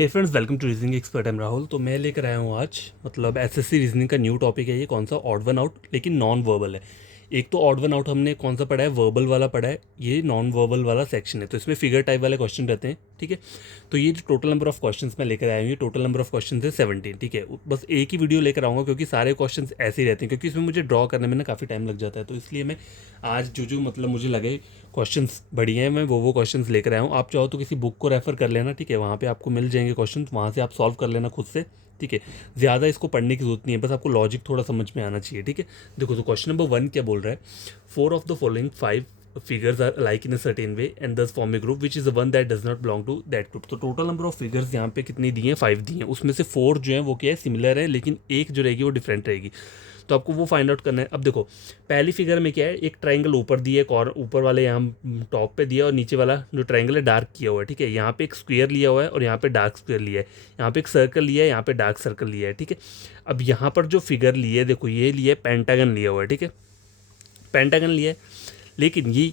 Hey friends, welcome to reasoning expert. I'm Rahul. तो मैं लेकर आया हूँ आज मतलब एसएससी रीजनिंग का न्यू टॉपिक है। ये कौन सा? ऑड वन आउट, लेकिन नॉन वर्बल है। एक तो ऑड वन आउट हमने कौन सा पढ़ा है? वर्बल वाला पढ़ा है। ये नॉन वर्बल वाला सेक्शन है, तो इसमें फिगर टाइप वाले क्वेश्चन रहते हैं। ठीक है, तो ये जो टोटल नंबर ऑफ क्वेश्चंस मैं लेकर आया हूँ, ये टोटल नंबर ऑफ क्वेश्चंस है 17। ठीक है, बस एक ही वीडियो लेकर आऊँगा क्योंकि सारे क्वेश्चंस ऐसे ही रहते हैं, क्योंकि इसमें मुझे ड्रॉ करने में ना काफ़ी टाइम लग जाता है। तो इसलिए मैं आज जो मतलब मुझे लगे क्वेश्चंस बढ़िया हैं, मैं वो क्वेश्चंस लेकर आया हूँ। आप चाहो तो किसी बुक को रेफर कर लेना। ठीक है, वहाँ पे आपको मिल जाएंगे क्वेश्चन, वहाँ से आप सॉल्व कर लेना खुद से। ठीक है, ज़्यादा इसको पढ़ने की जरूरत नहीं है, बस आपको लॉजिक थोड़ा समझ में आना चाहिए। ठीक है, देखो तो क्वेश्चन नंबर 1 क्या बोल रहा है? 4 of the following 5 figures are alike in a certain way and thus form a group which is the one that does not belong to that group। तो टोटल नंबर ऑफ फिगर्स यहाँ पे कितनी दी हैं? 5 दी हैं। उसमें से 4 जो है वो क्या है? सिमिलर है, लेकिन एक जो रहेगी वो डिफरेंट रहेगी। तो आपको वो फाइंड आउट करना है। अब देखो, पहली फिगर में क्या है? एक ट्राइंगल ऊपर दिया है, और ऊपर वाले यहाँ टॉप पे दिया, और नीचे वाला जो ट्राइंगल है डार्क किया हुआ है। ठीक है, यहाँ पे एक स्क्वायर लिया हुआ है और यहाँ पे डार्क स्क्वायर लिया है। यहाँ पे एक सर्कल लिया है, यहाँ पे डार्क सर्कल लिया है। ठीक है, अब यहाँ पर जो फिगर ली है, देखो ये लिया है, पेंटागन लिया हुआ है। ठीक है, पेंटागन लिया है, लेकिन ये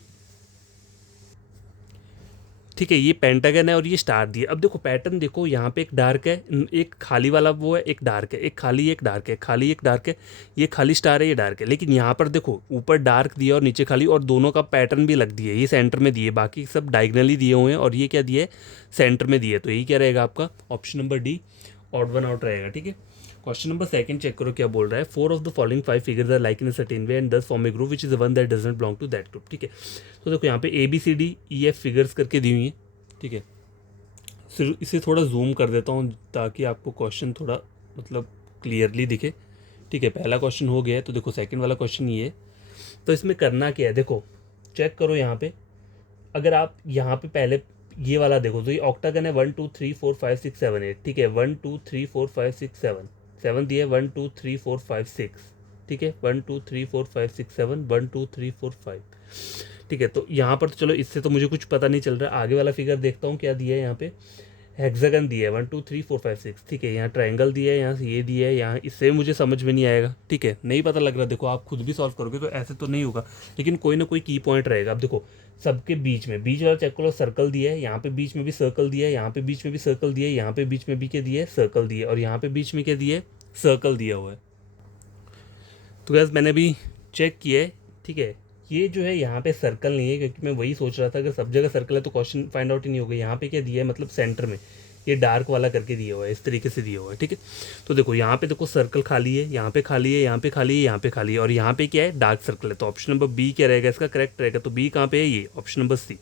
ठीक है, ये पेंटागन है और ये स्टार दिया। अब देखो पैटर्न देखो, यहाँ पे एक डार्क है, एक खाली वाला वो है, एक डार्क है, एक खाली, एक डार्क है, खाली एक डार्क है, ये खाली स्टार है, ये डार्क है। लेकिन यहाँ पर देखो ऊपर डार्क दिया और नीचे खाली, और दोनों का पैटर्न भी अलग दिया है। ये सेंटर में दिए, बाकी सब डायगनली दिए हुए हैं, और ये क्या दिए है? सेंटर में दिए। तो यही क्या रहेगा आपका? Option number D, odd one out रहेगा। ठीक है, क्वेश्चन नंबर 2 चेक करो क्या बोल रहा है। 4 of the following 5 figures are like in a certain way and thus form a group which is the one that doesn't belong to that group. ठीक है, तो देखो यहाँ पे ABCDEF फिगर्स करके दी हुई है। ठीक है, सिर्फ इसे थोड़ा जूम कर देता हूँ ताकि आपको क्वेश्चन थोड़ा मतलब क्लियरली दिखे। ठीक है, पहला क्वेश्चन हो गया है, तो देखो सेकंड वाला क्वेश्चन ये है। तो इसमें करना क्या है? देखो चेक करो यहाँ पे, अगर आप यहाँ पे पहले ये वाला देखो तो ये ऑक्टागन है। 1 2 3 4 5 6 7 8। ठीक है, 1 2 3 4 5 6 7 7 दिया है, 1 2 3 4 5 6। ठीक है, 1 2 3 4 5 6 7 1 2 3 4 5। ठीक है, तो यहाँ पर तो चलो इससे तो मुझे कुछ पता नहीं चल रहा। आगे वाला फिगर देखता हूँ क्या दिया है यहाँ पे। हेक्सागन दिया है 1 2 3 4 5 6। ठीक है, यहाँ ट्रायंगल दिया है, यहाँ से ये दिया है, यहाँ इससे मुझे समझ में नहीं आएगा। ठीक है, नहीं पता लग रहा। देखो आप खुद भी सॉल्व करोगे तो ऐसे तो नहीं होगा, लेकिन कोई ना कोई की पॉइंट रहेगा। अब देखो सबके बीच में, बीच वाला चेक करो, सर्कल दिया है, यहाँ पे बीच में भी सर्कल दिया है, यहाँ पे बीच में भी सर्कल दिया है, यहाँ पे बीच में भी क्या दिया है? सर्कल दिया है, और यहाँ पे बीच में क्या दिया है? सर्कल दिया हुआ है। तो गैस मैंने भी चेक किया है। ठीक है, ये जो है यहाँ पे सर्कल नहीं है, क्योंकि मैं वही सोच रहा था अगर सब जगह सर्कल है तो क्वेश्चन फाइंड आउट ही नहीं होगा। यहाँ पे क्या दिया है? मतलब सेंटर में ये डार्क वाला करके दिया हुआ है, इस तरीके से दिया हुआ है। ठीक है, तो देखो यहाँ पे देखो सर्कल खाली है, यहाँ पे खाली है, यहाँ पे खाली है, यहाँ पे खाली है, और यहाँ पे क्या है? डार्क सर्कल है। तो ऑप्शन नंबर बी क्या रहेगा इसका? करेक्ट रहेगा। तो बी कहाँ पे है? ये ऑप्शन नंबर सी।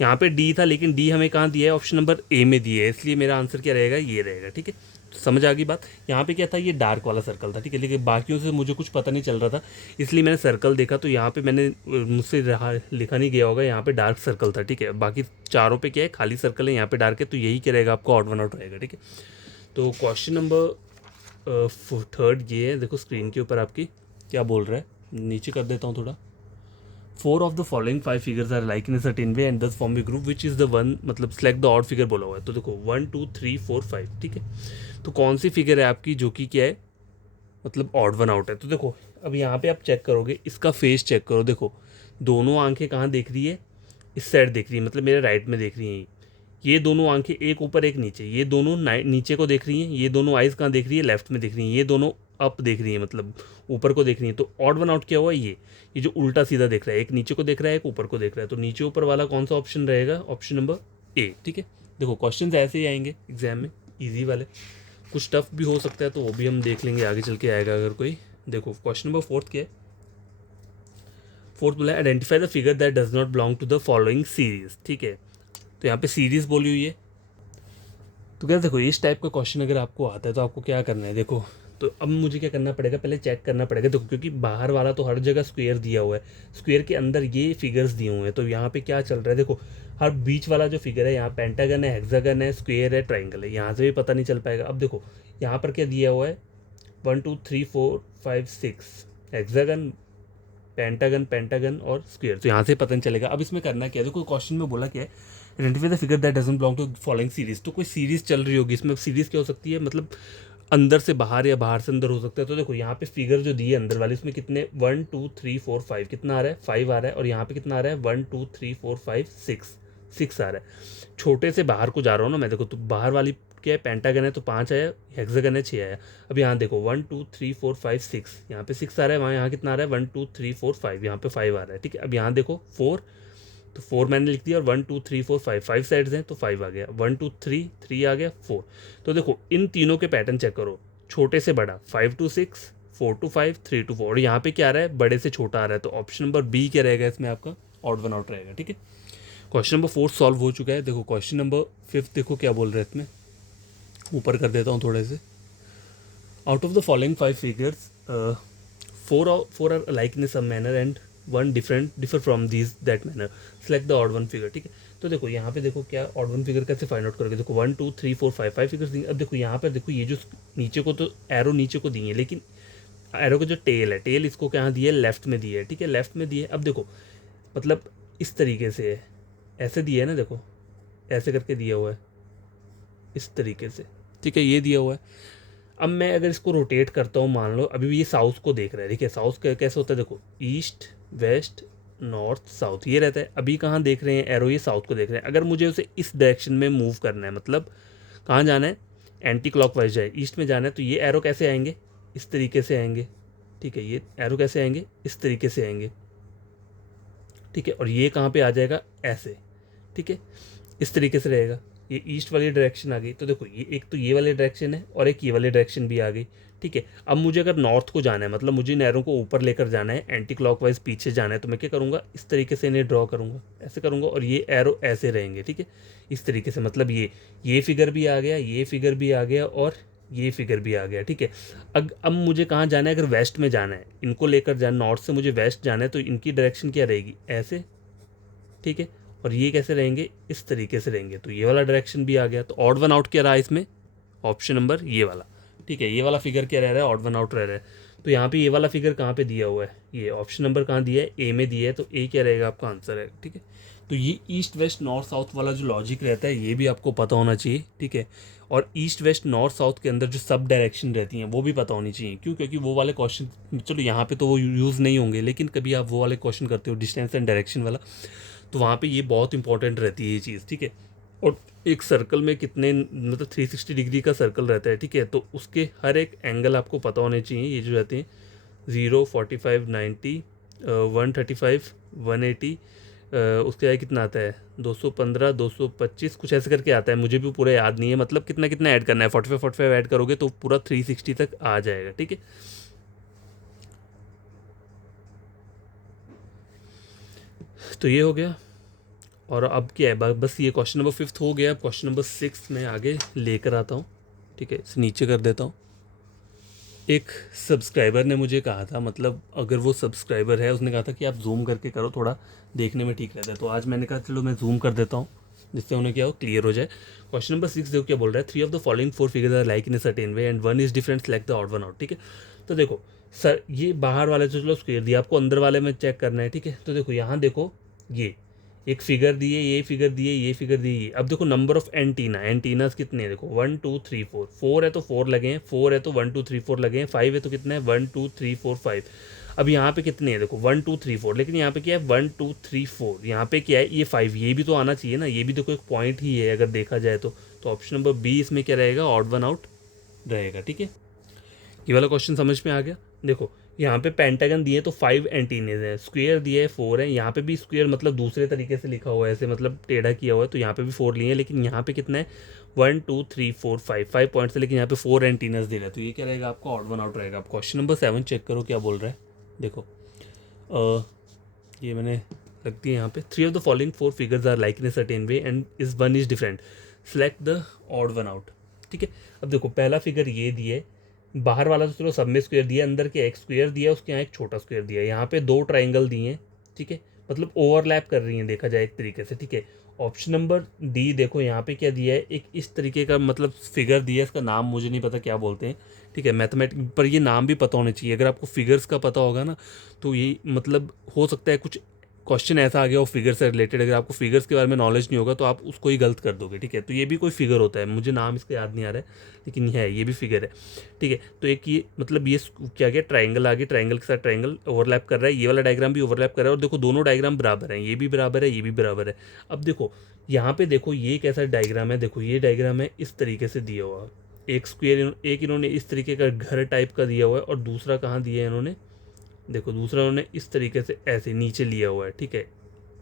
यहाँ पे डी था, लेकिन डी हमें कहाँ दिया है? ऑप्शन नंबर ए में दिया है, इसलिए मेरा आंसर क्या रहेगा? ये रहेगा। ठीक है, तो समझ आ गई बात। यहाँ पे क्या था? ये डार्क वाला सर्कल था। ठीक है, लेकिन बाकियों से मुझे कुछ पता नहीं चल रहा था, इसलिए मैंने सर्कल देखा। तो यहाँ पे मैंने मुझसे लिखा नहीं गया होगा, यहाँ पे डार्क सर्कल था। ठीक है, बाकी चारों पे क्या है? खाली सर्कल है, यहाँ पे डार्क है, तो यही क्या रहेगा आपको? ऑड वन आउट रहेगा। ठीक है, तो क्वेश्चन नंबर 3 ये है। देखो स्क्रीन के ऊपर आपकी क्या बोल रहा है, नीचे कर देता हूँ थोड़ा। 4 of the following 5 figures are like in a certain way and thus form a group which is the one, मतलब सेलेक्ट द ऑड फिगर बोला हुआ है। तो देखो 1 2 3 4 5। ठीक है, तो कौन सी फिगर है आपकी जो कि क्या है? मतलब ऑड वन आउट है। तो देखो अब यहाँ पे आप चेक करोगे, इसका फेस चेक करो। देखो दोनों आंखें कहाँ देख रही है? इस साइड देख रही है, मतलब मेरे राइट में देख रही हैं। ये दोनों आंखें एक ऊपर एक नीचे, ये दोनों नीचे को देख रही हैं। ये दोनों आइज़ कहाँ देख रही है? लेफ्ट में देख रही हैं। ये दोनों अप देख रही हैं, मतलब ऊपर को देख रही हैं। तो ऑड वन आउट क्या हुआ? ये जो उल्टा सीधा देख रहा है, एक नीचे को देख रहा है, एक ऊपर को देख रहा है। तो नीचे ऊपर वाला कौन सा ऑप्शन रहेगा? ऑप्शन नंबर ए। ठीक है, देखो क्वेश्चन ऐसे ही आएंगे एग्जाम में, ईजी वाले। कुछ टफ भी हो सकता है, तो वो भी हम देख लेंगे आगे चल के आएगा अगर कोई। देखो क्वेश्चन नंबर 4 क्या है? 4 बोला है identify the figure that does not belong to the following series. ठीक है, तो यहाँ पे सीरीज बोली हुई है। तो क्या देखो, इस टाइप का क्वेश्चन अगर आपको आता है तो आपको क्या करना है? देखो तो अब मुझे क्या करना पड़ेगा? पहले चेक करना पड़ेगा। देखो क्योंकि बाहर वाला तो हर जगह स्क्वायर दिया हुआ है, स्क्वायर के अंदर ये फिगर्स दिए हुए हैं। तो यहाँ पे क्या चल रहा है? देखो हर बीच वाला जो फिगर है, यहाँ पेंटागन है, हेक्सागन है, स्क्वायर है, ट्राइंगल है, यहाँ से भी पता नहीं चल पाएगा। अब देखो यहाँ पर क्या दिया हुआ है? 1 2 3 4 5 6 हेक्सागन, पेंटागन, पेंटागन और स्क्वायर। तो यहाँ से पता नहीं चलेगा। अब इसमें करना क्या है? देखो क्वेश्चन में बोला क्या है? Identify the figure that doesn't belong to following series. तो कोई सीरीज चल रही होगी इसमें। सीरीज क्या हो सकती है? मतलब अंदर से बाहर या बाहर से अंदर हो सकता है। तो देखो यहाँ पे फिगर जो दी है अंदर वाली, इसमें कितने 1 2 3 4 5 कितना आ रहा है? 5 आ रहा है। और यहाँ पे कितना आ रहा है? 1 2 3 4 5 6 आ रहा है। छोटे से बाहर को जा रहा हूँ ना मैं, देखो तो बाहर वाली क्या है, पेंटागन है तो 5 आया, हेक्सागन है 6 आया। अब यहाँ देखो 1 2 3 4 5 6, यहाँ पे 6 आ रहा है, वहाँ यहाँ कितना आ रहा है 1 2 3 4 5, यहाँ पे 5 आ रहा है, ठीक है। अब यहाँ देखो 4, तो 4 मैंने लिख दिया, और 1 2 3 4 5, 5 साइड्स हैं तो 5 आ गया, 1 2 3 3 आ गया, 4। तो देखो इन तीनों के पैटर्न चेक करो, छोटे से बड़ा 5 to 6, 4 to 5, 3 to 4, और यहाँ पे क्या आ रहा है, बड़े से छोटा आ रहा है। तो ऑप्शन नंबर बी क्या रहेगा इसमें आपका, ऑड वन आउट रहेगा, ठीक है। क्वेश्चन नंबर 4 सॉल्व हो चुका है। देखो क्वेश्चन नंबर 5 देखो क्या बोल रहे हैं इसमें, ऊपर कर देता हूँ थोड़े से। Out of the following 5 figures, four are like in some manner and one differ from this that manner, select the odd one figure, ठीक है। तो देखो यहाँ पे देखो क्या ऑड वन फिगर कैसे फाइंड आउट करोगे, देखो 1 2 3 4 5, 5 फिगर्स देंगे। अब देखो यहाँ पर देखो ये जो नीचे को तो एरो नीचे को दी है, लेकिन एरो का जो टेल है, टेल इसको कहाँ दी है, लेफ्ट में दी है, ठीक है, लेफ्ट में दी है। अब देखो मतलब इस तरीके से है, ऐसे दिया है ना, देखो ऐसे करके दिया हुआ है इस तरीके से, ठीक है, ये दिया हुआ है। अब मैं अगर इसको रोटेट करता हूँ, मान लो अभी भी ये साउथ को देख रहा है, ठीक है, साउथ कैसे होता है, देखो ईस्ट वेस्ट नॉर्थ साउथ ये रहता है। अभी कहाँ देख रहे हैं एरो, ये साउथ को देख रहे हैं। अगर मुझे उसे इस डायरेक्शन में मूव करना है, मतलब कहाँ जाना है, एंटी क्लॉकवाइज जाए, ईस्ट में जाना है, तो ये एरो कैसे आएंगे, इस तरीके से आएंगे, ठीक है, ये एरो कैसे आएंगे, इस तरीके से आएंगे, ठीक है, और ये कहाँ पे आ जाएगा, ऐसे, ठीक है, इस तरीके से रहेगा। ये ईस्ट वाली डायरेक्शन आ गई, तो देखो ये एक तो ये वाली डायरेक्शन है और एक ये वाली डायरेक्शन भी आ गई, ठीक है। अब मुझे अगर नॉर्थ को जाना है, मतलब मुझे इन एरो को ऊपर लेकर जाना है, एंटी क्लॉकवाइज पीछे जाना है, तो मैं क्या करूँगा, इस तरीके से इन्हें ड्रॉ करूँगा, ऐसे करूँगा, और ये एरो ऐसे रहेंगे, ठीक है, इस तरीके से। मतलब ये फिगर भी आ गया, ये फिगर भी आ गया, और ये फिगर भी आ गया, ठीक है। अब मुझे कहाँ जाना है, अगर वेस्ट में जाना है, इनको लेकर जाना, नॉर्थ से मुझे वेस्ट जाना है, तो इनकी डायरेक्शन क्या रहेगी, ऐसे, ठीक है, और ये कैसे रहेंगे, इस तरीके से रहेंगे। तो ये वाला डायरेक्शन भी आ गया। तो ऑड वन आउट क्या रहा है इसमें, ऑप्शन नंबर ये वाला, ठीक है, ये वाला फिगर क्या रह रहा है, ऑड वन आउट रह रहा है। तो यहाँ पे ये वाला फिगर कहाँ पे दिया हुआ है, ये ऑप्शन नंबर कहाँ दिया है, ए में दिया है, तो ए क्या रहेगा आपका आंसर है, ठीक है। तो ये ईस्ट वेस्ट नॉर्थ साउथ वाला जो लॉजिक रहता है, ये भी आपको पता होना चाहिए, ठीक है। और ईस्ट वेस्ट नॉर्थ साउथ के अंदर जो सब डायरेक्शन रहती हैं वो भी पता होनी चाहिए। क्यों, क्योंकि वो वाले क्वेश्चन, चलो यहाँ पे तो वो यूज़ नहीं होंगे, लेकिन कभी आप वो वाले क्वेश्चन करते हो डिस्टेंस एंड डायरेक्शन वाला, तो वहाँ पे ये बहुत इंपॉर्टेंट रहती है ये चीज़, ठीक है। और एक सर्कल में कितने, मतलब 360 डिग्री का सर्कल रहता है, ठीक है, तो उसके हर एक एंगल आपको पता होने चाहिए। ये जो रहते हैं 0 45 90 135 180, उसके आगे कितना आता है 215 225 कुछ ऐसे करके आता है, मुझे भी पूरा याद नहीं है, मतलब कितना कितना ऐड करना है, 45 ऐड करोगे तो पूरा 360 तक आ जाएगा, ठीक है। तो ये हो गया। और अब क्या है, बस ये क्वेश्चन नंबर 5 हो गया। क्वेश्चन नंबर 6 में आगे लेकर आता हूँ, ठीक है, इसे नीचे कर देता हूँ। एक सब्सक्राइबर ने मुझे कहा था, मतलब अगर वो सब्सक्राइबर है, उसने कहा था कि आप जूम करके करो, थोड़ा देखने में ठीक रहता है। तो आज मैंने कहा चलो मैं जूम कर देता हूँ, जिससे उन्हें क्या हो, क्लियर हो जाए। क्वेश्चन नंबर 6 देखो क्या बोल रहा है, 3 of the following 4 figures are like in a certain way and one is different, select the odd one out, ठीक है। तो देखो सर, ये बाहर वाले तो चलो स्क्वायर दिया, आपको अंदर वाले में चेक करना है, ठीक है। तो देखो यहाँ देखो, ये एक फिगर दिए, ये फिगर दिए, ये फिगर दिए। अब देखो नंबर ऑफ एंटीनास कितने हैं, देखो 1 2 3 4, 4 है तो 4 लगे हैं, 4 है तो 1 2 3 4 लगे हैं, 5 है तो कितने हैं 1 2 3 4 5। अब यहाँ पे कितने हैं, देखो 1 2 3 4, लेकिन यहाँ पे क्या है 1 2 3 4, यहाँ पे क्या है ये 5, ये भी तो आना चाहिए ना, ये भी देखो एक पॉइंट ही है अगर देखा जाए तो ऑप्शन नंबर बी इसमें क्या रहेगा, ऑड वन आउट रहेगा, ठीक है। ये वाला क्वेश्चन समझ में आ गया। देखो यहाँ पे पेंटागन दिए तो 5 एंटीनेज हैं, स्क्वायर दिए है 4 है, यहाँ पे भी स्क्वायर मतलब दूसरे तरीके से लिखा हुआ है, ऐसे मतलब टेढ़ा किया हुआ है, तो यहाँ पे भी 4 लिए हैं, लेकिन यहाँ पे कितना है 1 2 3 4 5 पॉइंट्स है, लेकिन यहाँ पे 4 एंटीनेज दे रहा है, तो ये क्या रहेगा आपका, ऑड वन आउट रहेगा। आप क्वेश्चन नंबर 7 चेक करो क्या बोल रहा है। देखो ये मैंने रख दिया यहाँ पे, 3 of the following 4 figures are like in a certain way and is one is different, select the odd one out, ठीक है। अब देखो पहला फिगर ये दिए, बाहर वाला तो चलो सब में स्क्वायर दिया, अंदर के एक स्क्वायर दिया, उसके यहाँ एक छोटा स्क्वायर दिया, यहाँ पे 2 ट्राइंगल दिए हैं, ठीक है, मतलब ओवरलैप कर रही हैं देखा जाए एक तरीके से, ठीक है। ऑप्शन नंबर डी देखो यहाँ पे क्या दिया है, एक इस तरीके का मतलब फिगर दिया है, इसका नाम मुझे नहीं पता क्या बोलते हैं, ठीक है, मैथमेटिक पर ये नाम भी पता होने चाहिए। अगर आपको फिगर्स का पता होगा ना, तो ये मतलब हो सकता है कुछ क्वेश्चन ऐसा आ गया वो फिगर से रिलेटेड, अगर आपको फिगर्स के बारे में नॉलेज नहीं होगा तो आप उसको ही गलत कर दोगे, ठीक है। तो ये भी कोई फिगर होता है, मुझे नाम इसका याद नहीं आ रहा है, लेकिन है, ये भी फिगर है, ठीक है। तो एक ये मतलब ये क्या गया, ट्राइंगल आ गया, ट्राइंगल के साथ ट्राइंगल ओवरलैप कर रहा है, ये वाला डायग्राम भी ओवरलैप कर रहा है, और देखो दोनों डायग्राम बराबर हैं, ये भी बराबर है, ये भी बराबर है। अब देखो यहाँ पे देखो ये कैसा डायग्राम है, देखो ये डायग्राम है इस तरीके से दिया हुआ, एक स्क्वायर, एक इन्होंने इस तरीके का घर टाइप का दिया हुआ है, और दूसरा कहाँ दिया है इन्होंने, देखो दूसरा उन्होंने इस तरीके से ऐसे नीचे लिया हुआ है, ठीक है।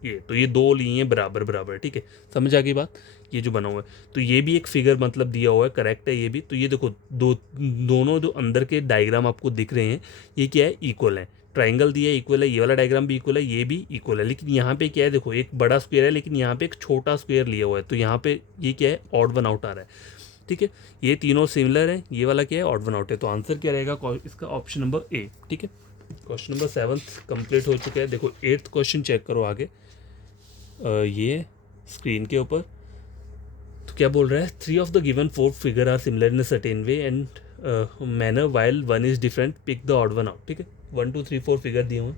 ये तो ये दो लिए हैं बराबर बराबर, ठीक है, समझ आ गई बात, ये जो बना हुआ है। तो ये भी एक फिगर मतलब दिया हुआ है, करेक्ट है ये भी। तो ये देखो दोनों जो अंदर के डायग्राम आपको दिख रहे हैं ये क्या है, इक्वल है, ट्राइंगल दिया है इक्वल है, ये वाला डायग्राम भी इक्वल है, ये भी इक्वल है। लेकिन यहाँ पे क्या है, देखो एक बड़ा स्क्वायर है लेकिन यहाँ पे एक छोटा स्क्वायर लिया हुआ है, तो यहाँ पे ये क्या है, ऑड वन आउट आ रहा है, ठीक है। ये तीनों सिमिलर है, ये वाला क्या है, ऑड वन आउट है। तो आंसर क्या रहेगा इसका, ऑप्शन नंबर ए, ठीक है। क्वेश्चन नंबर 7 कंप्लीट हो चुका है। देखो 8th क्वेश्चन चेक करो आगे, ये स्क्रीन के ऊपर। तो क्या बोल रहा है, 3 of the given 4 figure are similar in a certain way and manner while 1 is different, pick the odd one out, ठीक है। 1 2 3 4 फिगर दिए हुए।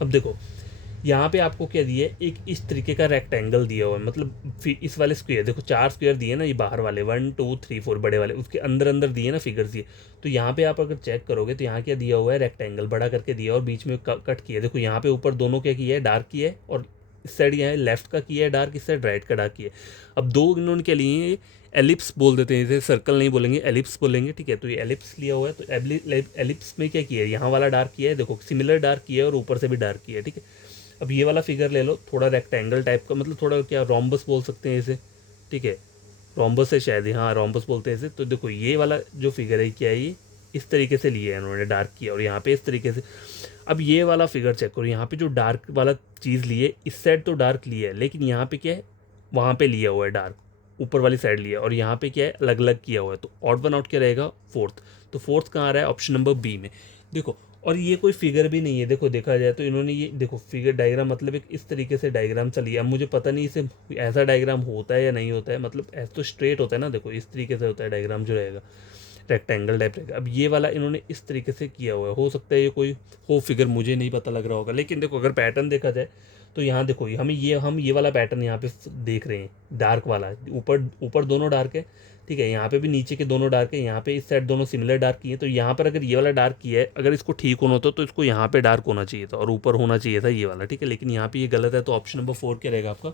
अब देखो यहाँ पे आपको क्या दिया है, एक इस तरीके का रेक्टेंगल दिया हुआ है, मतलब इस वाले स्क्वायर, देखो 4 स्क्वायर दिए ना, ये बाहर वाले 1 2 3 4 बड़े वाले, उसके अंदर अंदर दिए ना फिगर्स दिए। तो यहाँ पे आप अगर चेक करोगे तो यहाँ क्या दिया हुआ है, रेक्टेंगल बड़ा करके दिया और बीच में कट किया। देखो यहाँ पे ऊपर दोनों क्या किया है, डार्क किया है, और इस साइड यहाँ लेफ्ट का किया है डार्क, इस साइड राइट का डार्क किया है। अब दो इन्होंने क्या लिए, एलिप्स बोल देते हैं इसे, सर्कल नहीं बोलेंगे, एलिप्स बोलेंगे, ठीक है। तो ये एलिप्स लिया हुआ है, तो एलिप्स में क्या किया है, यहाँ वाला डार्क किया है, देखो सिमिलर डार्क किया है और ऊपर से भी डार्क किया है, ठीक है। अब ये वाला फिगर ले लो, थोड़ा रेक्टेंगल टाइप का, मतलब थोड़ा क्या रोम्बस बोल सकते हैं इसे, ठीक है। रोम्बस है शायद, हाँ रोम्बस बोलते हैं इसे। तो देखो ये वाला जो फिगर है क्या है, ये इस तरीके से लिया है इन्होंने, डार्क किया, और यहाँ पे इस तरीके से। अब ये वाला फिगर चेक करो, यहाँ पे जो डार्क वाला चीज़ लिए, इस साइड तो डार्क लिया है, लेकिन यहाँ पे क्या है, वहाँ पे लिया हुआ है डार्क, ऊपर वाली साइड लिया, और यहाँ पे क्या है, अलग अलग किया हुआ है। तो ऑड वन आउट क्या रहेगा, फोर्थ। तो फोर्थ कहाँ आ रहा है, ऑप्शन नंबर बी में, देखो। और ये कोई फिगर भी नहीं है, देखो देखा जाए तो इन्होंने ये देखो फिगर डायग्राम मतलब एक इस तरीके से डायग्राम सा लिया। अब मुझे पता नहीं इसे ऐसा डायग्राम होता है या नहीं होता है, मतलब ऐसा तो स्ट्रेट होता है ना, देखो इस तरीके से होता है डायग्राम जो रहेगा, रेक्टेंगल टाइप रहेगा। अब ये वाला इन्होंने इस तरीके से किया हुआ है, हो सकता है ये कोई हो फिगर, मुझे नहीं पता लग रहा होगा। लेकिन देखो अगर पैटर्न देखा जाए तो यहाँ देखो हम ये वाला पैटर्न यहाँ पे देख रहे हैं, डार्क वाला, ऊपर ऊपर दोनों डार्क है, ठीक है। यहाँ पे भी नीचे के दोनों डार्क है, यहाँ पे इस साइड दोनों सिमिलर डार्क किए। तो यहाँ पर अगर ये वाला डार्क किया है, अगर इसको ठीक होना होता तो इसको यहाँ पे डार्क होना चाहिए था और ऊपर होना चाहिए था ये वाला, ठीक है। लेकिन यहाँ पे ये गलत है, तो ऑप्शन नंबर 4 क्या रहेगा आपका,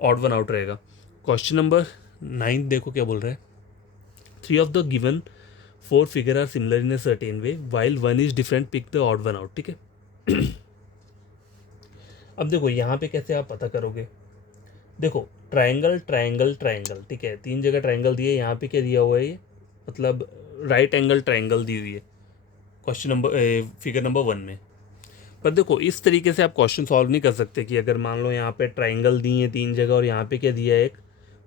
ऑड वन आउट रहेगा। क्वेश्चन नंबर 9 देखो क्या बोल रहा है, 3 of the given 4 figure are similar in a certain way while 1 is different, pick the odd one out, ठीक है। अब देखो यहाँ पे कैसे आप पता करोगे, देखो ट्रायंगल ट्रायंगल ट्रायंगल, ठीक है, 3 जगह ट्रायंगल दिए, यहाँ पे क्या दिया हुआ है, ये मतलब राइट एंगल ट्रायंगल दी हुई है क्वेश्चन नंबर फिगर नंबर 1 में। पर देखो इस तरीके से आप क्वेश्चन सॉल्व नहीं कर सकते कि अगर मान लो यहाँ पे ट्रायंगल दिए हैं 3 जगह और यहाँ पे क्या दिया है, एक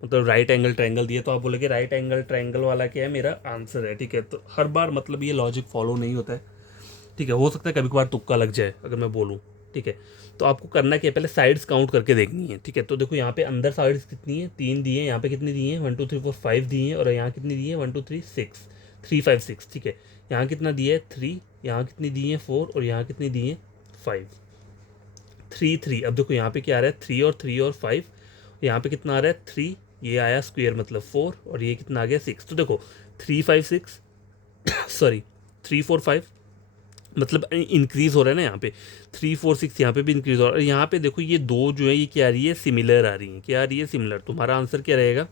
मतलब राइट एंगल ट्रायंगल दिया, तो आप बोलोगे राइट एंगल ट्रायंगल वाला क्या है, मेरा आंसर है, ठीक है। तो हर बार मतलब ये लॉजिक फॉलो नहीं होता है, ठीक है। हो सकता है कभी कभार तुक्का लग जाए अगर मैं बोलूँ, ठीक है। तो आपको करना क्या है, पहले साइड्स काउंट करके देखनी है, ठीक है। तो देखो यहाँ पे अंदर साइड्स कितनी है, 3 दिए हैं, यहाँ पे कितनी दिए हैं, 1 2 3 4 5 दिए हैं, और यहाँ कितनी दी है, 1 2 3 6 3 5 6, ठीक है। यहाँ कितना दिया है 3, यहाँ कितनी दी है 4, और यहाँ कितनी दी है 5 3 3। अब देखो यहाँ पे क्या आ रहा है, 3 और 5, यहाँ पे कितना आ रहा है 3, ये आया स्क्वेयर मतलब 4, और ये कितना आ गया 6। तो देखो 3 5 6 सॉरी 3 4 5 मतलब इंक्रीज हो रहा है ना, यहाँ पे 3 4 6 यहाँ पे भी इंक्रीज हो रहा है। और यहाँ पे देखो ये दो जो है ये क्या आ रही है, सिमिलर आ रही है, क्या आ रही है, सिमिलर। तुम्हारा आंसर क्या रहेगा,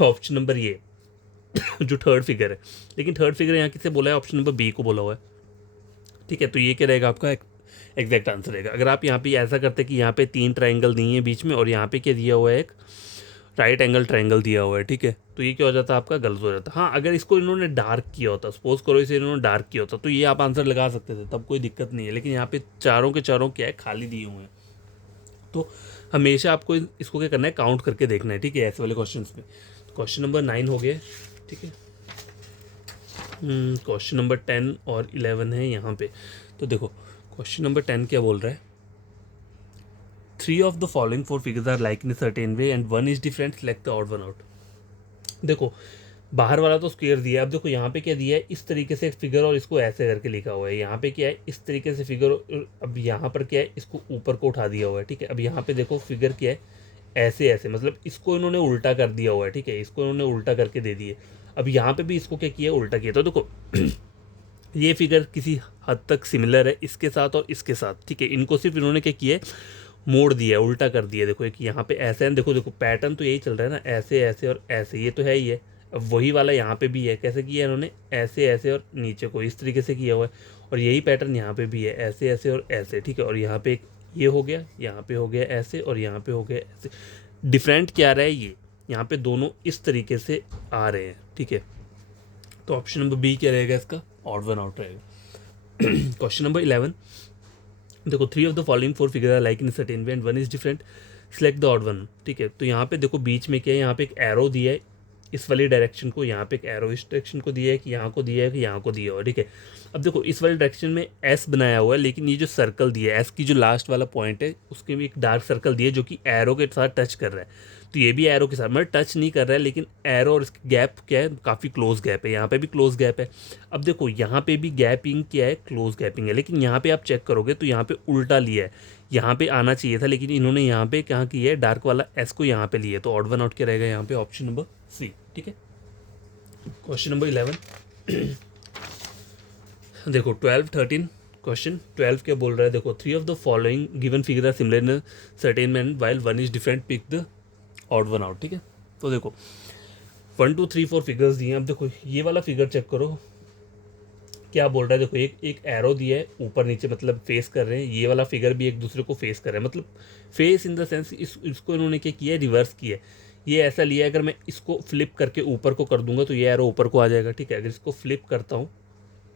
ऑप्शन नंबर ये जो थर्ड फिगर है। लेकिन थर्ड फिगर यहाँ किसे बोला है, ऑप्शन नंबर बी को बोला हुआ है, ठीक है। तो ये क्या रहेगा आपका एग्जैक्ट आंसर रहेगा। अगर आप यहाँ पे ऐसा करते कि यहाँ पे 3 ट्राइंगल दिए हैं बीच में, और यहाँ पे क्या दिया हुआ है, एक राइट एंगल ट्रायंगल दिया हुआ है, ठीक है, तो ये क्या हो जाता है आपका, गलत हो जाता। हाँ अगर इसको इन्होंने डार्क किया होता, सपोज करो इसे इन्होंने डार्क किया होता, तो ये आप आंसर लगा सकते थे, तब कोई दिक्कत नहीं है। लेकिन यहाँ पे चारों के चारों क्या है, खाली दिए हुए हैं। तो हमेशा आपको इसको क्या करना है, काउंट करके देखना है, ठीक है, ऐसे वाले क्वेश्चन में। क्वेश्चन नंबर 9 हो गया, ठीक है। क्वेश्चन नंबर 10 और 11 है यहाँ पे। तो देखो क्वेश्चन नंबर 10 क्या बोल रहा है, 3 of the following 4 figures are like in a certain way and 1 is different, select the odd one out। देखो बाहर वाला तो स्क्वायर दिया है। अब देखो यहाँ पे क्या दिया है, इस तरीके से एक फिगर और इसको ऐसे करके लिखा हुआ है। यहाँ पे क्या है, इस तरीके से फिगर, अब यहाँ पर क्या है, इसको ऊपर को उठा दिया हुआ है, ठीक है। अब यहाँ पे देखो फिगर क्या है, ऐसे ऐसे, मतलब इसको इन्होंने उल्टा कर दिया हुआ है, ठीक है, इसको इन्होंने उल्टा करके दे दिए। अब यहाँ पे भी इसको क्या किया, उल्टा किया। तो देखो ये फिगर किसी हद तक सिमिलर है इसके साथ और इसके साथ, ठीक है। इनको सिर्फ इन्होंने क्या किया है, मोड़ दिया है, उल्टा कर दिया है। देखो एक यहाँ पे ऐसे है, देखो देखो पैटर्न तो यही चल रहा है ना, ऐसे ऐसे और ऐसे, ये तो है ही है। अब वही वाला यहाँ पे भी है, कैसे किया है इन्होंने, ऐसे ऐसे और नीचे को इस तरीके से किया हुआ है। और यही पैटर्न यहाँ पे भी है, ऐसे ऐसे और ऐसे, ठीक है। और यहाँ पे एक ये हो गया, यहाँ पे हो गया ऐसे, और यहाँ पे हो गया ऐसे। डिफरेंट क्या रहा है, ये यहाँ पे दोनों इस तरीके से आ रहे हैं, ठीक है। तो ऑप्शन नंबर बी क्या रहेगा इसका, ऑड वन आउट रहेगा। क्वेश्चन नंबर 11, देखो three of the following four figure are like in certain way and one is different, select the odd one, ठीक है। तो यहाँ पे देखो बीच में क्या है, यहाँ पे एक एरो दिया है इस वाली डायरेक्शन को, यहाँ पे एक एरो इस डायरेक्शन को दिया है, कि यहाँ को दिया है, कि यहाँ को दिया हुआ है, ठीक है। अब देखो इस वाली डायरेक्शन में एस बनाया हुआ है, लेकिन ये जो सर्कल दिया है, एस की जो लास्ट वाला पॉइंट है उसके भी एक डार्क सर्कल दिया है जो कि एरो के साथ टच कर रहा है। तो ये भी एरो के साथ मतलब टच नहीं कर रहा है, लेकिन एरो और इसकी गैप क्या है, काफ़ी क्लोज गैप है। यहाँ पे भी क्लोज गैप है। अब देखो यहाँ पे भी गैपिंग क्या है, क्लोज गैपिंग है, लेकिन यहाँ पे आप चेक करोगे तो यहाँ पे उल्टा लिया है। यहाँ पे आना चाहिए था, लेकिन इन्होंने यहाँ पे क्या किया है, डार्क वाला एस को यहाँ पे लिया है। तो ऑड वन आउट क्या रहेगा यहाँ पे, ऑप्शन नंबर सी, ठीक है। क्वेश्चन नंबर 11, देखो 12 13, क्वेश्चन 12 क्या बोल रहा है, देखो three of the following given figure are similar in certain man while one is different, pick the odd one out, ठीक है। तो देखो 1 2 3 4 फिगर्स दिए हैं। अब देखो ये वाला फिगर चेक करो क्या बोल रहा है, देखो एक एक एरो दिया है ऊपर नीचे, मतलब फेस कर रहे हैं। ये वाला फिगर भी एक दूसरे को फेस कर रहा है, मतलब फेस इन द सेंस इसको इन्होंने क्या किया है, रिवर्स किया है। ये ऐसा लिया है, अगर मैं इसको फ्लिप करके ऊपर को कर दूंगा तो ये एरो ऊपर को आ जाएगा, ठीक है। अगर इसको फ्लिप करता हूँ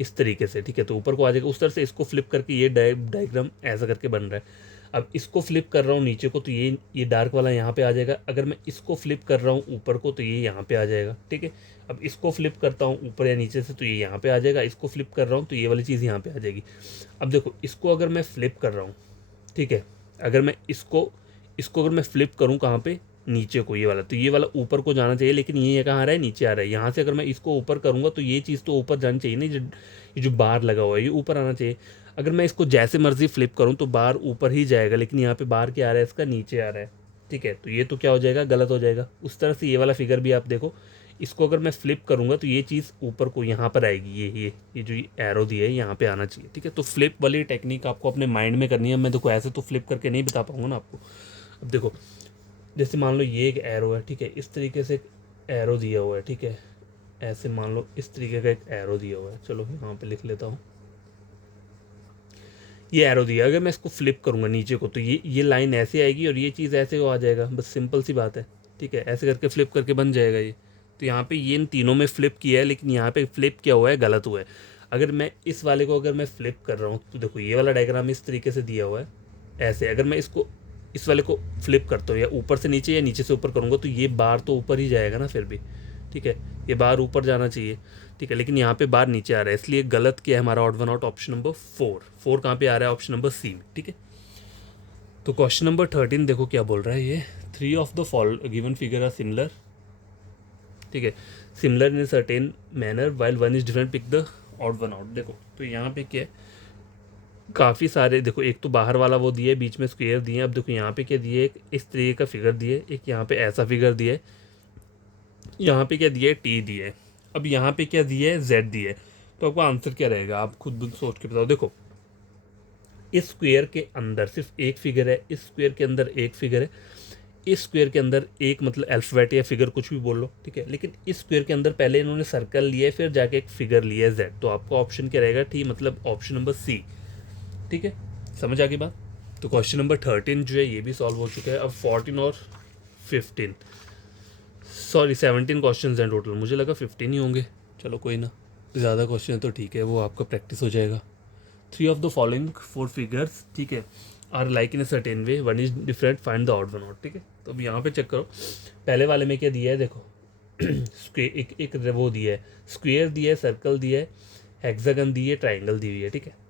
इस तरीके से, ठीक है, तो ऊपर को आ जाएगा। उस तरह से इसको फ्लिप करके ये डायग्राम ऐसा करके बन रहा है। अब इसको फ्लिप कर रहा हूँ नीचे को तो ये डार्क वाला यहाँ पे आ जाएगा। अगर मैं इसको फ्लिप कर रहा हूँ ऊपर को तो ये यहाँ पे आ जाएगा, ठीक है। अब इसको फ्लिप करता हूँ ऊपर या नीचे से तो ये यहाँ पे आ जाएगा। इसको फ्लिप कर रहा हूँ तो ये वाली चीज़ यहाँ पे आ जाएगी। अब देखो इसको अगर मैं फ्लिप कर रहा हूँ, ठीक है, अगर मैं इसको इसको अगर मैं फ्लिप करूँ कहाँ पे, नीचे को, ये वाला, तो ये वाला ऊपर को जाना चाहिए, लेकिन ये कहाँ आ रहा है, नीचे आ रहा है। यहाँ से अगर मैं इसको ऊपर करूँगा तो ये चीज़ तो ऊपर जानी चाहिए, नहीं ये जो बार लगा हुआ है ये ऊपर आना चाहिए। अगर मैं इसको जैसे मर्जी फ्लिप करूँ तो बार ऊपर ही जाएगा, लेकिन यहाँ पे बार क्या आ रहा है, इसका नीचे आ रहा है, ठीक है। तो ये तो क्या हो जाएगा, गलत हो जाएगा। उस तरह से ये वाला फिगर भी आप देखो, इसको अगर मैं फ्लिप करूँगा तो ये चीज़ ऊपर को यहाँ पर आएगी, ये जो एरो दिया है यहाँ पे आना चाहिए, ठीक है। तो फ्लिप वाली टेक्निक आपको अपने माइंड में करनी है। मैं देखो ऐसे तो फ्लिप करके नहीं बता पाऊँगा ना आपको। अब देखो जैसे मान लो ये एक एरो है, ठीक है, इस तरीके से एक एरो दिया हुआ है, ठीक है। ऐसे मान लो इस तरीके का एक एरो दिया हुआ है, चलो यहाँ पे लिख लेता हूँ। ये एरो दिया, अगर मैं इसको फ्लिप करूँगा नीचे को तो ये लाइन ऐसे आएगी और ये चीज़ ऐसे को आ जाएगा, बस सिंपल सी बात है, ठीक है। ऐसे करके फ्लिप करके बन जाएगा ये। तो यहाँ पे ये इन तीनों में फ्लिप किया है, लेकिन यहाँ पे फ्लिप क्या हुआ है, गलत हुआ है। अगर मैं इस वाले को अगर मैं फ्लिप कर रहा हूँ तो देखो ये वाला डायग्राम इस तरीके से दिया हुआ है ऐसे। अगर मैं इसको इस वाले को फ्लिप करता हूँ या ऊपर से नीचे या नीचे से ऊपर करूँगा तो ये बार तो ऊपर ही जाएगा ना फिर भी, ठीक है। ये बार ऊपर जाना चाहिए, ठीक है, लेकिन यहाँ पे बार नीचे आ रहा है, इसलिए गलत क्या है हमारा, odd one out, option number 4 कहाँ पे आ रहा है, ऑप्शन नंबर सी में, ठीक है। तो क्वेश्चन नंबर 13 देखो क्या बोल रहा है ये, three of the fall given figure are similar, ठीक है, similar in certain manner while one is different, pick the odd one out. देखो तो यहाँ पे क्या है, काफ़ी सारे, देखो एक तो बाहर वाला वो दिए, बीच में स्क्वायर दिए। अब देखो यहाँ पे क्या दिए, एक इस तरीके का फिगर दिए, एक यहाँ पे ऐसा फिगर दिए, यहाँ पे क्या दिया है, टी दिया है। अब यहाँ पे क्या दिया है, जेड दिया है। तो आपका आंसर क्या रहेगा, आप खुद सोच के बताओ। देखो इस स्क्वायर के अंदर सिर्फ एक फिगर है, इस स्क्वायर के अंदर एक फिगर है, इस स्क्वायर के अंदर एक, मतलब अल्फ़ाबेट या फिगर कुछ भी बोल लो, ठीक है। लेकिन इस स्क्वायर के अंदर पहले इन्होंने सर्कल लिया है, फिर जाके एक फिगर लिया है जेड। तो आपका ऑप्शन क्या रहेगा, ठीक, मतलब ऑप्शन नंबर सी, ठीक है। समझ आ गई बात। तो क्वेश्चन नंबर 13 जो है ये भी सॉल्व हो चुका है। अब 14 और 15, सॉरी 17 क्वेश्चन हैं टोटल, मुझे लगा 15 ही होंगे, चलो कोई ना, ज़्यादा क्वेश्चन है तो ठीक है, वो आपका प्रैक्टिस हो जाएगा। Three of the following four figures, ठीक है, are like in a certain way, one is different, find the odd one out, ठीक है। तो अब यहाँ पे चेक करो, पहले वाले में क्या दिया है, देखो स्क्वेयर, एक वो दिया है, स्क्वेयर दिया है, सर्कल दिया है, हेक्सागन दी है, ट्राइंगल दी हुई है, ठीक है।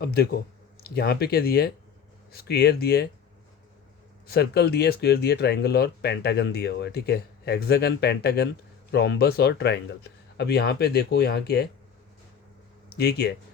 अब देखो यहाँ पे क्या दिया है, स्क्वेयर दिया है, सर्कल दिया है, स्क्वेयर दिया है, ट्राइंगल और पेंटागन दिया हुआ है, ठीक है। हेक्सागन, पेंटागन, रोम्बस और ट्राइंगल। अब यहाँ पे देखो यहाँ क्या है, ये क्या है,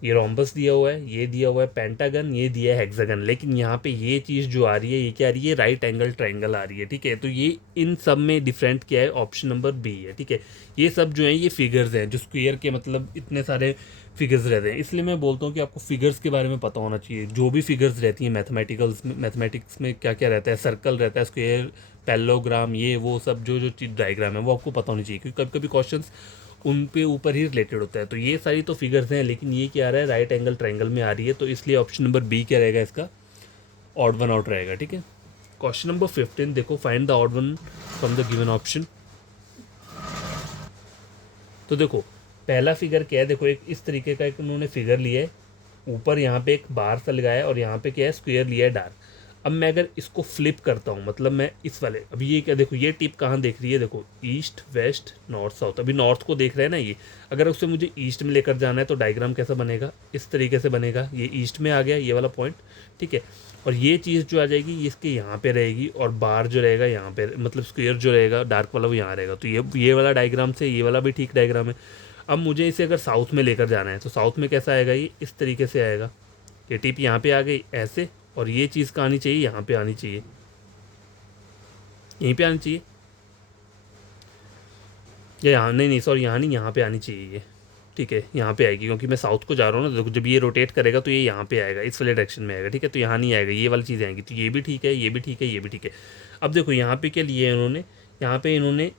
ये रोम्बस दिया हुआ है, ये दिया हुआ है पेंटागन, ये दिया है हेक्सागन, लेकिन यहाँ पे ये चीज़ जो आ रही है ये क्या आ रही है, राइट एंगल ट्रायंगल आ रही है। ठीक है, तो ये इन सब में डिफरेंट क्या है, ऑप्शन नंबर बी है। ठीक है, ये सब जो है ये फिगर्स हैं, जो स्क्वायर के मतलब इतने सारे फिगर्स रहते हैं, इसलिए मैं बोलता हूँ कि आपको फिगर्स के बारे में पता होना चाहिए। जो भी फिगर्स रहती हैं मैथमेटिक्स में क्या क्या रहता है, सर्कल रहता है, स्क्वायर, पैरेललोग्राम, ये वो सब जो जो चीज़ डायग्राम है वो आपको पता होनी चाहिए, क्योंकि कभी कभी क्वेश्चन उन पे ऊपर ही रिलेटेड होता है। तो ये सारी तो फिगर्स हैं, लेकिन ये क्या आ रहा है, राइट एंगल ट्रायंगल में आ रही है, तो इसलिए ऑप्शन नंबर बी क्या रहेगा इसका, ऑड वन आउट रहेगा। ठीक है, क्वेश्चन नंबर 15 देखो, find the odd one from the given option. तो देखो पहला फिगर क्या है, देखो एक इस तरीके का एक उन्होंने फिगर लिया है, ऊपर यहाँ पे एक बार सा लगाया है और यहाँ पे क्या है, स्क्वायर लिया है डार्क। अब मैं अगर इसको फ्लिप करता हूँ, मतलब मैं इस वाले, अभी ये क्या, देखो ये टिप कहाँ देख रही है, देखो ईस्ट वेस्ट नॉर्थ साउथ, अभी नॉर्थ को देख रहे हैं ना ये, अगर उससे मुझे ईस्ट में लेकर जाना है तो डायग्राम कैसा बनेगा, इस तरीके से बनेगा, ये ईस्ट में आ गया ये वाला पॉइंट। ठीक है, और ये चीज़ जो आ जाएगी ये इसके यहाँ पे रहेगी, और बार जो रहेगा यहाँ पे, मतलब स्क्वायर जो रहेगा डार्क वाला वो यहाँ रहेगा। तो ये वाला डायग्राम से ये वाला भी ठीक डायग्राम है। अब मुझे इसे अगर साउथ में लेकर जाना है तो साउथ में कैसा आएगा, ये इस तरीके से आएगा, ये टिप यहाँ पे आ गई ऐसे, और ये चीज़ कहाँ आनी चाहिए, यहाँ पे आनी चाहिए, यहीं पे आनी चाहिए, या यहाँ, नहीं सॉरी यहाँ नहीं, यहाँ पे आनी चाहिए ये। ठीक है, यहाँ पे आएगी, क्योंकि मैं साउथ को जा रहा हूँ ना, तो देखो जब ये रोटेट करेगा तो ये यहाँ पे आएगा, इस वाले डायरेक्शन में आएगा। ठीक है, तो यहाँ नहीं आएगा, ये वाली चीज़ आएंगी, तो ये भी ठीक है, ये भी ठीक है, ये भी ठीक है। अब देखो यहाँ पे क्या लिया है इन्होंने, यहाँ पे इन्होंने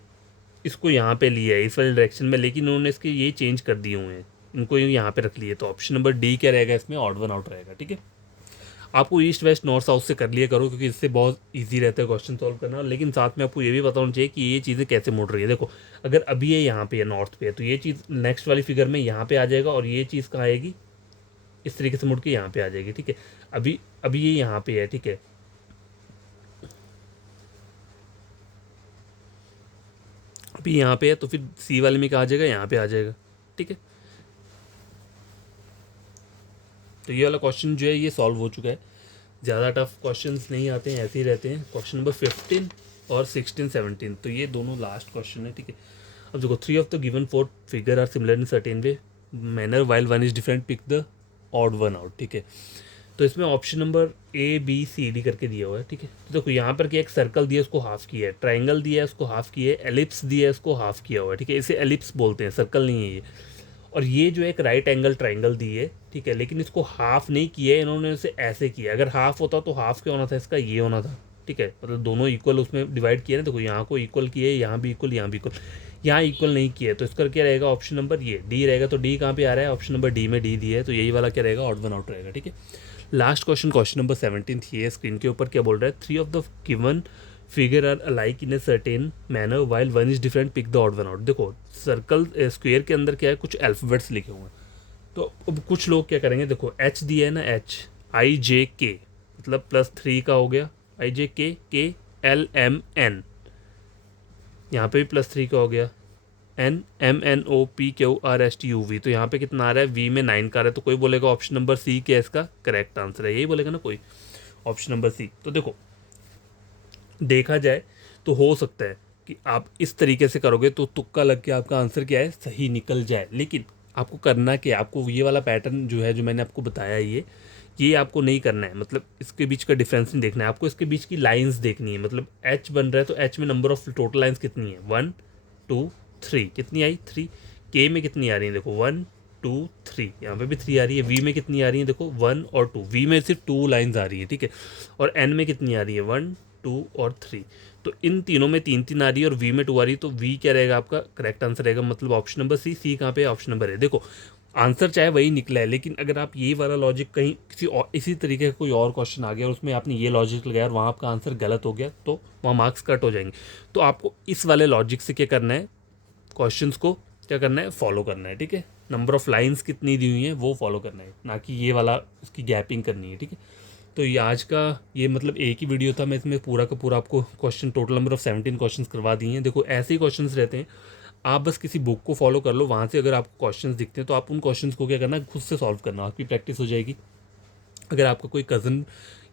इसको यहाँ पे लिया है इस वाले डायरेक्शन में, लेकिन उन्होंने इसके ये चेंज कर दिए हुए हैं, इनको यहाँ पे रख लिए, तो ऑप्शन नंबर डी क्या रहेगा इसमें, ऑड वन आउट रहेगा। ठीक है, आपको ईस्ट वेस्ट नॉर्थ साउथ से कर लिया करो, क्योंकि इससे बहुत इजी रहता है क्वेश्चन सॉल्व करना, लेकिन साथ में आपको ये भी पता होना चाहिए कि ये चीज़ें कैसे मुड़ रही है। देखो अगर अभी ये यहाँ पे है, नॉर्थ पे है, तो ये चीज़ नेक्स्ट वाली फिगर में यहाँ पे आ जाएगा, और ये चीज़ कहाँ आएगी, इस तरीके से मुड़ के यहाँ पे आ जाएगी। ठीक है, अभी अभी ये यहाँ पे है, ठीक है, अभी यहाँ पे है, तो फिर सी वाले में कहा जाएगा, यहाँ पे आ जाएगा। ठीक है, तो ये वाला क्वेश्चन जो है ये सॉल्व हो चुका है, ज़्यादा टफ क्वेश्चंस नहीं आते हैं, ऐसे ही रहते हैं। क्वेश्चन नंबर 15 और 16 17, तो ये दोनों लास्ट क्वेश्चन है। ठीक है, अब देखो, 3 of the given 4 figure are similar in certain way manner while one is different, pick the odd one out. ठीक है, तो इसमें option number A B C D करके दिया हुआ है। ठीक है, तो देखो यहाँ पर क्या, एक सर्कल दिया है उसको हाफ किया है, ट्राइंगल दिया है उसको हाफ किया है, एलिप्स दिया है उसको हाफ किया हुआ है। ठीक है, इसे एलिप्स बोलते हैं, सर्कल नहीं है ये। और ये जो एक राइट एंगल ट्राइंगल दी है, ठीक है, लेकिन इसको हाफ नहीं किया है इन्होंने, इसे ऐसे किया। अगर हाफ होता तो हाफ क्या होना था इसका, ये होना था। ठीक है, मतलब दोनों इक्वल उसमें डिवाइड किया ना, देखो यहाँ को इक्वल किया है, यहाँ भी इक्वल, यहाँ भी इक्वल, यहाँ इक्वल नहीं किया है, तो इसका क्या रहेगा, ऑप्शन नंबर ये डी रहेगा। तो डी कहाँ पे आ रहा है, ऑप्शन नंबर डी में डी दिया है, तो यही वाला क्या रहेगा, ऑड वन आउट रहेगा। ठीक है, लास्ट क्वेश्चन, क्वेश्चन नंबर 17 ये स्क्रीन के ऊपर क्या बोल रहा है, 3 of the given figure are alike in a certain manner while one is different, pick the odd one out. देखो सर्कल स्क्वायर के अंदर क्या है, कुछ अल्फ़ाबेट्स लिखे हुए हैं, तो अब कुछ लोग क्या करेंगे, देखो एच दिया है ना, एच आई जे के, मतलब +3 का हो गया, आई जे के एल एम एन, यहाँ पे भी +3 का हो गया, N M N O P Q R S T U V, तो यहाँ पे कितना आ रहा है, वी में 9 का आ रहा है, तो कोई बोलेगा ऑप्शन नंबर सी क्या इसका करेक्ट आंसर है, यही बोलेगा ना कोई, ऑप्शन नंबर सी। तो देखो देखा जाए तो हो सकता है कि आप इस तरीके से करोगे तो तुक्का लग के आपका आंसर क्या है, सही निकल जाए, लेकिन आपको करना क्या, आपको ये वाला पैटर्न जो है, जो मैंने आपको बताया, ये आपको नहीं करना है, मतलब इसके बीच का डिफरेंस नहीं देखना है आपको, इसके बीच की लाइंस देखनी है। मतलब एच बन रहा है तो एच में नंबर ऑफ टोटल लाइंस कितनी है, 1 2 3, कितनी आई 3, के में कितनी आ रही है, देखो 1 2 3, यहाँ पे भी 3 आ रही है, वी में कितनी आ रही है, देखो 1 और 2, वी में सिर्फ 2 लाइंस आ रही है। ठीक है, और एन में कितनी आ रही है, 1 2 और 3, तो इन तीनों में 3 आ रही है और वी में 2 आ रही है, तो वी क्या रहेगा आपका करेक्ट आंसर रहेगा, मतलब ऑप्शन नंबर सी। सी कहाँ पे, ऑप्शन नंबर है। देखो आंसर चाहे वही निकला है, लेकिन अगर आप ये वाला लॉजिक कहीं किसी और इसी तरीके का कोई और क्वेश्चन आ गया और उसमें आपने ये लॉजिक लगाया और वहाँ आपका आंसर गलत हो गया, तो वहाँ मार्क्स कट हो जाएंगे। तो आपको इस वाले लॉजिक से क्या करना है, क्वेश्चंस को क्या करना है, फॉलो करना है। ठीक है, नंबर ऑफ लाइंस कितनी दी हुई हैं वो फॉलो करना है, ना कि ये वाला उसकी गैपिंग करनी है। ठीक है, तो ये आज का ये मतलब एक ही वीडियो था, मैं इसमें पूरा का पूरा आपको question total number of 17 questions करवा दिए हैं। देखो ऐसे ही क्वेश्चंस रहते हैं, आप बस किसी बुक को फॉलो कर लो, वहाँ से अगर आपको क्वेश्चंस दिखते हैं तो आप उन क्वेश्चंस को क्या करना है, खुद से सॉल्व करना, आपकी प्रैक्टिस हो जाएगी। अगर आपका कोई कज़न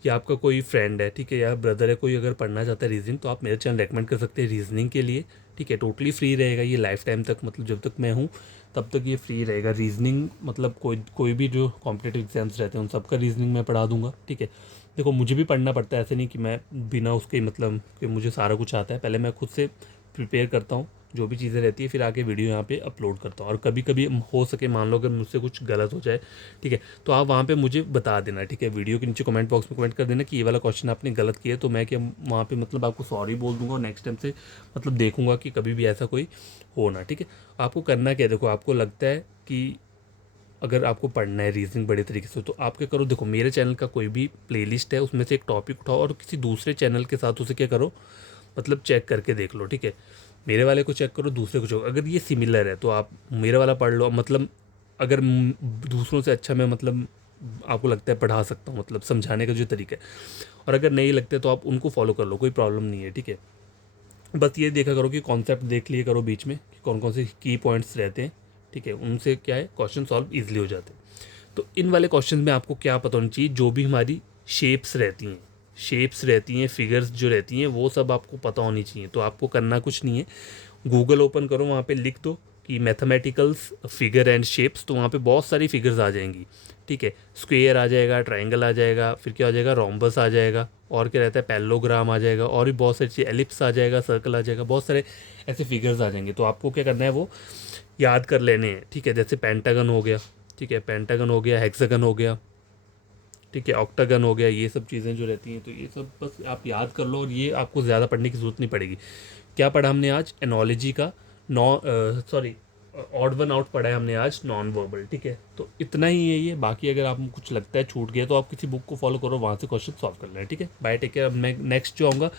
या आपका कोई फ्रेंड है, ठीक है, या ब्रदर है, कोई अगर पढ़ना चाहता है रीजनिंग, तो आप मेरे चैनल रेकमेंड कर सकते हैं रीजनिंग के लिए, ठीक है। टोटली फ्री रहेगा ये लाइफ टाइम तक, मतलब जब तक मैं हूँ तब तक ये फ्री रहेगा रीजनिंग। मतलब कोई भी जो कॉम्पिटेटिव एग्जाम्स रहते हैं उन सबका रीजनिंग मैं पढ़ा दूंगा, ठीक है। देखो मुझे भी पढ़ना पड़ता है, ऐसे नहीं कि मैं बिना उसके मतलब कि मुझे सारा कुछ आता है। पहले मैं खुद से प्रिपेयर करता हूँ जो भी चीज़ें रहती है, फिर आके वीडियो यहाँ पे अपलोड करता हूँ। और कभी कभी हो सके, मान लो अगर मुझसे कुछ गलत हो जाए, ठीक है, तो आप वहाँ पे मुझे बता देना, ठीक है। वीडियो के नीचे कमेंट बॉक्स में कमेंट कर देना कि ये वाला क्वेश्चन आपने गलत किया है, तो मैं क्या वहाँ पे मतलब आपको सॉरी बोल दूंगा और नेक्स्ट टाइम से मतलब देखूंगा कि कभी भी ऐसा कोई हो ना, ठीक है। आपको करना क्या है, देखो आपको लगता है कि अगर आपको पढ़ना है रीजनिंग बड़े तरीके से, तो आप क्या करो, देखो मेरे चैनल का कोई भी प्लेलिस्ट है उसमें से एक टॉपिक उठाओ और किसी दूसरे चैनल के साथ उसे क्या करो, मतलब चेक करके देख लो, ठीक है। मेरे वाले को चेक करो, दूसरे को चेक, अगर ये सिमिलर है तो आप मेरा वाला पढ़ लो। मतलब अगर दूसरों से अच्छा मैं मतलब आपको लगता है पढ़ा सकता हूँ, मतलब समझाने का जो तरीका है, और अगर नहीं लगता है तो आप उनको फॉलो कर लो, कोई प्रॉब्लम नहीं है, ठीक है। बस ये देखा करो कि कॉन्सेप्ट देख लिए करो बीच में कि कौन कौन से की पॉइंट्स रहते हैं, ठीक है। उनसे क्या है क्वेश्चन सॉल्व ईजिली हो जाते हैं। तो इन वाले क्वेश्चन में आपको क्या पता होना चाहिए, जो भी हमारी शेप्स रहती हैं, फिगर्स जो रहती हैं, वो सब आपको पता होनी चाहिए। तो आपको करना कुछ नहीं है, गूगल ओपन करो, वहाँ पे लिख दो कि मैथमेटिकल्स फिगर एंड शेप्स, तो वहाँ पे बहुत सारी फिगर्स आ जाएंगी, ठीक है। स्क्वेयर आ जाएगा, ट्राइंगल आ जाएगा, फिर क्या आ जाएगा, रोम्बस आ जाएगा, और क्या रहता है, पैरेललोग्राम आ जाएगा, और भी बहुत सारी चीज़, एलिप्स आ जाएगा, सर्कल आ जाएगा, बहुत सारे ऐसे फिगर्स आ जाएंगे। तो आपको क्या करना है, वो याद कर लेने हैं, ठीक है। जैसे पेंटागन हो गया, ठीक है, पेंटागन हो गया, हेक्सागन हो गया, ठीक है, ऑक्टागन हो गया, ये सब चीज़ें जो रहती हैं, तो ये सब बस आप याद कर लो, और ये आपको ज़्यादा पढ़ने की ज़रूरत नहीं पड़ेगी। क्या पढ़ा हमने आज, एनोलॉजी का सॉरी ऑड वन आउट पढ़ा है हमने आज, नॉन वर्बल, ठीक है। तो इतना ही है ये, बाकी अगर आपको कुछ लगता है छूट गया तो आप किसी बुक को फॉलो करो, वहाँ से क्वेश्चन सॉल्व कर लेना, ठीक है। Bye, take care. अब मैं नेक्स्ट जो आऊँगा,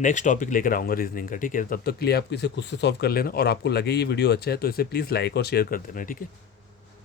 नेक्स्ट टॉपिक लेकर आऊँगा रीजनिंग का, ठीक है। तब तक के लिए आप इसे खुद से सॉल्व कर लेना, और आपको लगे ये वीडियो अच्छा है तो इसे प्लीज़ लाइक और शेयर कर देना, ठीक है।